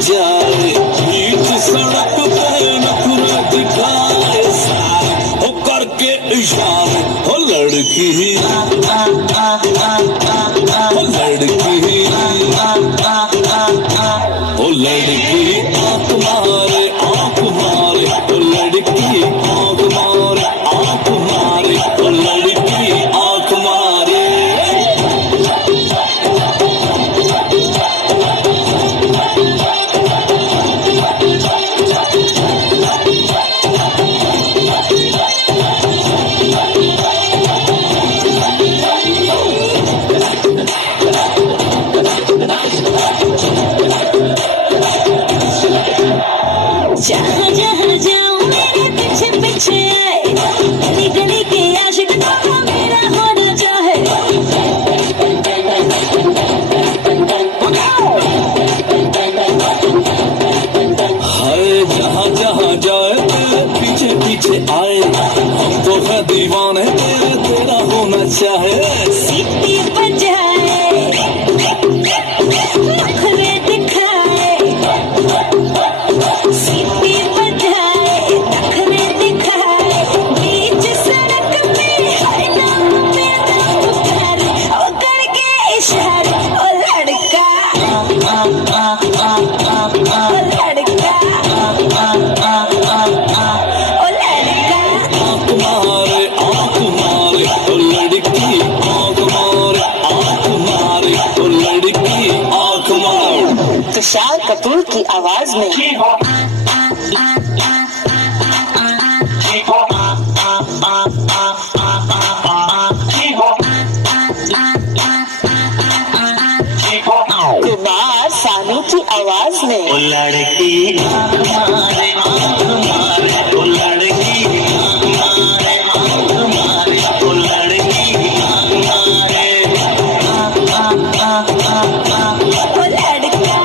जाए, बीच सड़क पे नखरा दिखाए सारे, हो करके इशारे, हो लड़की ओ लड़की ओ लड़की आंख मारे ओ लड़की आंख मारे ओ लड़की आंख मारे। जहाँ जहाँ जाऊँ मेरे पीछे पीछे आए, गली गली के आशिक तो मेरा होना चाहे। हाय जहाँ जहाँ जाए तेरे पीछे पीछे आए, हम तो है दीवाने तेरा होना चाहे। सीटी बजाए, नखरे दिखाए, सीटी बजाए, नखरे दिखाए, बीच सड़क पे हर नाम पे नाम पुकारे, ओ करके इशारे, ओ लड़का ओ लड़का ओ लड़का। आंख मारे ओ लड़की आंख मारे ओ लड़की आंख मारे। तुषार कपूर की आवाज में कुमार सानू की आवाज में ओ लड़की आंख मारे ओ लड़की आंख मारे ओ लड़की आंख मारे। ओ लड़का